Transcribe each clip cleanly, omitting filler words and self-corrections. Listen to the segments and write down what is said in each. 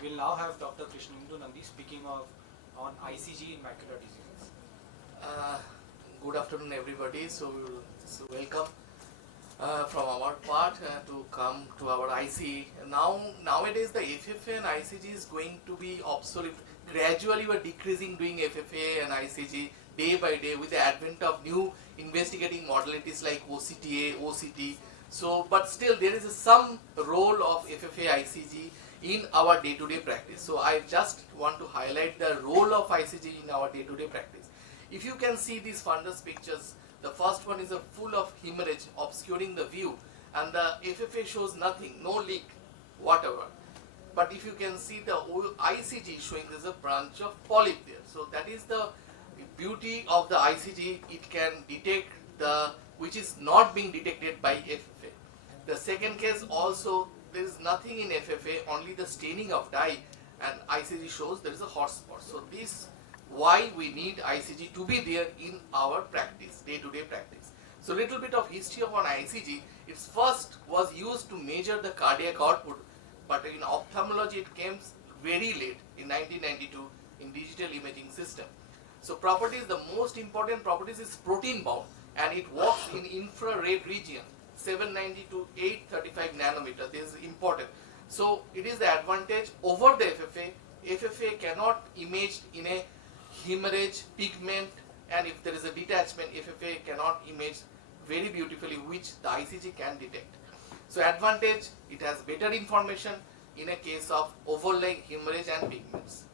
We'll now have Dr. Krishnendu Nandi speaking on ICG in macular diseases. Good afternoon, everybody. So welcome from our part to come to our IC. Nowadays, the FFA and ICG is going to be obsolete. Gradually, we are decreasing doing FFA and ICG day by day with the advent of new investigating modalities like OCTA, OCT. So, but still, there is some role of FFA, ICG in our day-to-day practice. So, I just want to highlight the role of ICG in our day-to-day practice. If you can see these fundus pictures, the first one is a full of hemorrhage obscuring the view, and the FFA shows nothing, no leak, whatever. But if you can see the ICG showing there's a branch of polyp there. So that is the beauty of the ICG. It can detect the which is not being detected by FFA. The second case also, there is nothing in FFA, only the staining of dye, and ICG shows there is a hot spot. So this why we need ICG to be there in our practice, day-to-day practice. So little bit of history of an ICG. It first was used to measure the cardiac output, but in ophthalmology it came very late in 1992 in digital imaging system. So properties, the most important properties is protein bound, and it works in infrared region 790 to 835 nanometer. This is important. So it is the advantage over the FFA. FFA cannot image in a hemorrhage, pigment, and if there is a detachment, FFA cannot image very beautifully, which the ICG can detect. So advantage, it has better information in a case of overlying hemorrhage and pigments.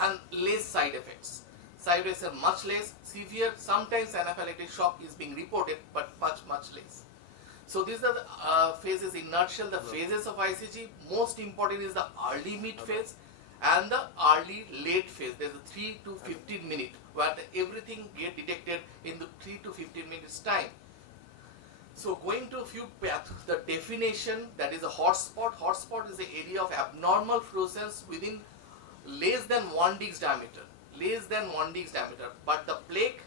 And less side effects. Side effects are much less severe. Sometimes anaphylactic shock is being reported, but much less. So these are the phases in nutshell, the phases of ICG. Most important is the early mid phase and the early late phase. There's a 3 to 15 minutes where everything get detected in the 3 to 15 minutes time. So going to a few paths, the definition, that is a hotspot. Hotspot is the area of abnormal fluorescence within less than 1 Dix diameter. Less than 1 Dix diameter. But the plaque,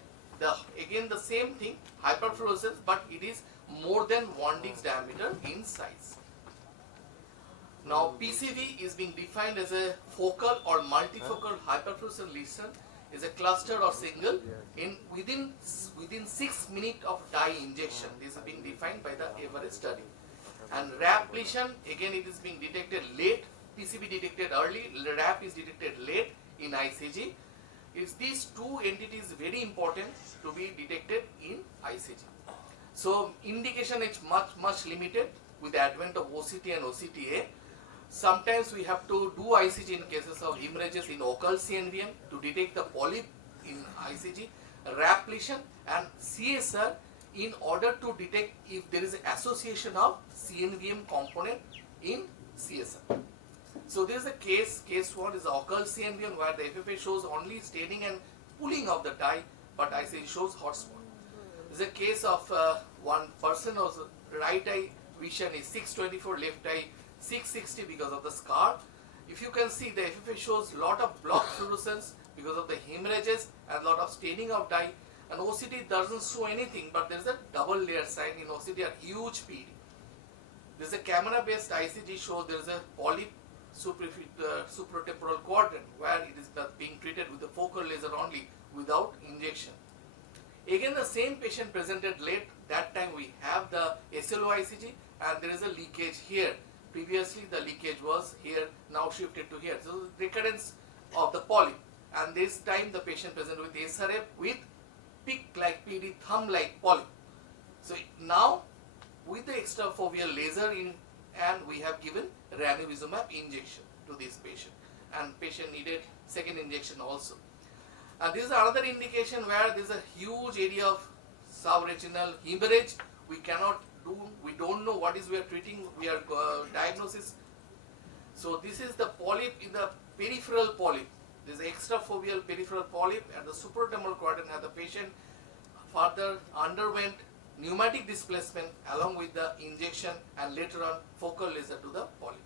again the same thing, hyperfluorescence, but it is more than 1 Dix diameter in size. Now PCV is being defined as a focal or multifocal hyperfluorescent lesion, is a cluster or single in within 6 minutes of dye injection. This is being defined by the Everest study. And RAP lesion, again it is being detected late. PCV detected early, RAP is detected late in ICG. Is these two entities very important to be detected in ICG. So indication is much limited with the advent of OCT and OCTA. Sometimes we have to do ICG in cases of hemorrhages in occult CNVM to detect the polyp in ICG, RAP lesion and CSR in order to detect if there is an association of CNVM component in CSR. So there is a case 1 is occult CNVM where the FFA shows only staining and pulling of the dye, but ICG shows hotspot. There is a case of one person whose right eye vision is 624, left eye 660 because of the scar. If you can see, the FFA shows lot of block fluorescence because of the hemorrhages and lot of staining of dye, and OCT doesn't show anything, but there is a double layer sign in OCT are huge PD. There is a camera based ICG shows there is a polyp supratemporal quadrant where it is being treated with the focal laser only without injection. Again the same patient presented late, that time we have the SLO ICG and there is a leakage here. Previously the leakage was here, now shifted to here. So recurrence of the polyp, and this time the patient presented with SRF with pick-like PD, thumb-like polyp. So now with the extrafoveal laser in, and we have given ranibizumab injection to this patient, and patient needed second injection also. And this is another indication where there is a huge area of subretinal hemorrhage. We cannot do, we don't know what is we are treating, we are diagnosis. So this is the polyp in the peripheral polyp. This is extrafoveal peripheral polyp, and the supratemporal quadrant has the patient further underwent pneumatic displacement along with the injection and later on focal laser to the polyp.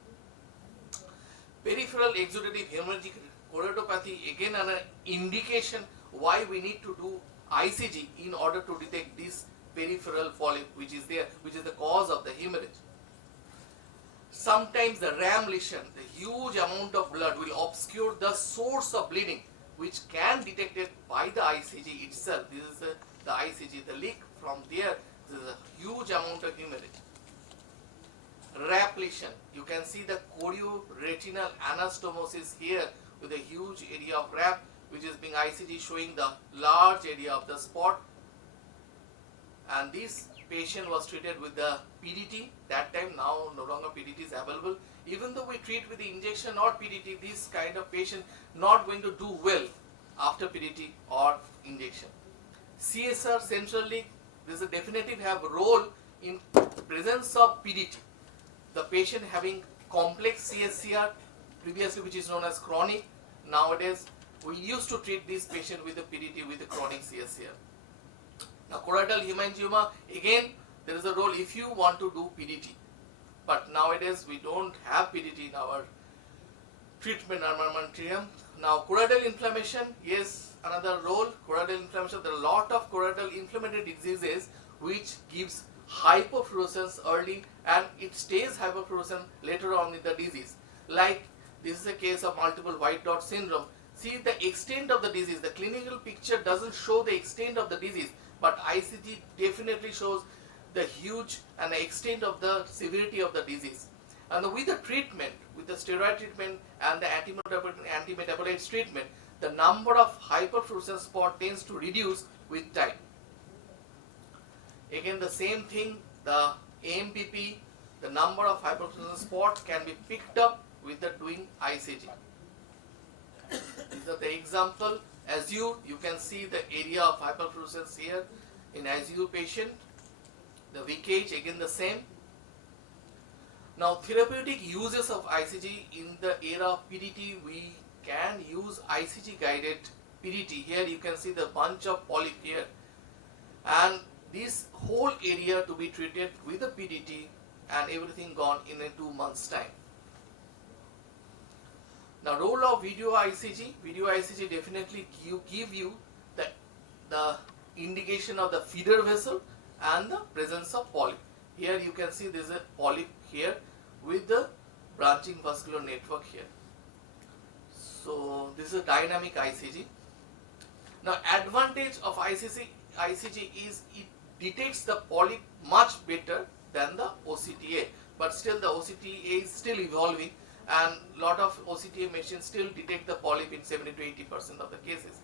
Peripheral exudative hemorrhagic choroidopathy, again an indication why we need to do ICG in order to detect this peripheral polyp which is there, which is the cause of the hemorrhage. sometimes the ram lesion, the huge amount of blood will obscure the source of bleeding, which can be detected by the ICG itself. This is the ICG, the leak from there. There is a huge amount of hemorrhage. Rap lesion, you can see the chorioretinal anastomosis here with a huge area of rap, which is being ICG showing the large area of the spot. And this patient was treated with the PDT that time. Now no longer PDT is available. Even though we treat with the injection or PDT, this kind of patient not going to do well after PDT or injection. CSR central leak, this is definitely have a role in presence of PDT. The patient having complex CSCR previously, which is known as chronic. Nowadays we used to treat this patient with the PDT with the chronic CSCR. Now choroidal hemangioma, again there is a role if you want to do PDT, but nowadays we don't have PDT in our treatment armamentarium. Now choroidal inflammation, yes, another role. Choroidal inflammation, there are a lot of choroidal inflammatory diseases which gives hypofluorescence early and it stays hypofluorescent later on in the disease. Like this is a case of multiple white dot syndrome. See the extent of the disease, the clinical picture doesn't show the extent of the disease, but ICG definitely shows the huge and the extent of the severity of the disease. And with the treatment, with the steroid treatment and the antimetabolites treatment, the number of hyperfluorescent spot tends to reduce with time. Again the same thing, the AMPP, the number of hyperfluorescent spot can be picked up with the doing ICG. These are the example. Azure, you can see the area of hyperfluorescence here in Azure patient. The leakage, again the same. Now therapeutic uses of ICG in the era of PDT, we can use ICG guided PDT. Here you can see the bunch of polyp here, and this whole area to be treated with a PDT and everything gone in a 2 months time. Now role of video ICG. Video ICG definitely give you the indication of the feeder vessel and the presence of polyp. Here you can see there is a polyp here with the branching vascular network here. So this is a dynamic ICG. Now advantage of ICG is it detects the polyp much better than the OCTA, but still the OCTA is still evolving and lot of OCTA machines still detect the polyp in 70 to 80% of the cases.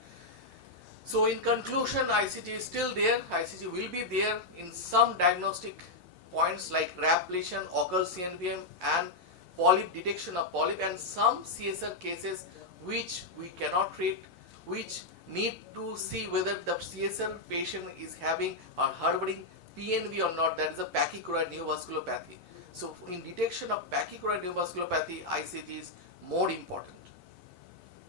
So in conclusion, ICG is still there. ICG will be there in some diagnostic points like RAP lesion, occult CNVM and polyp detection of polyp, and some CSR cases which we cannot treat, which need to see whether the CSR patient is having or harboring PNV or not, that is a pachychoroid neovasculopathy. So in detection of pachychoroid neovasculopathy, ICG is more important.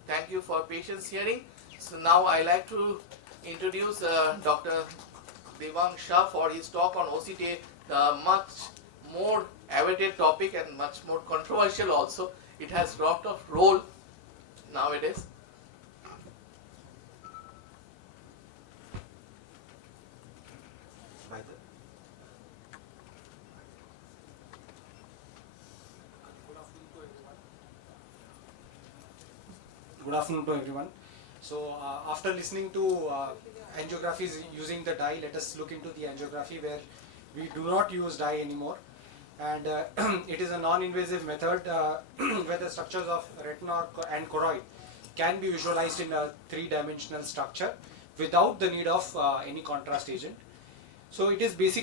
Thank you for patience hearing. So now I like to introduce Dr. Devang Shah for his talk on OCTA, the much more awaited topic and much more controversial also. It has lot of role nowadays. Good afternoon to everyone. So after listening to angiographies using the dye, let us look into the angiography where we do not use dye anymore, and it is a non-invasive method where the structures of retina and choroid can be visualized in a three-dimensional structure without the need of any contrast agent. So it is basically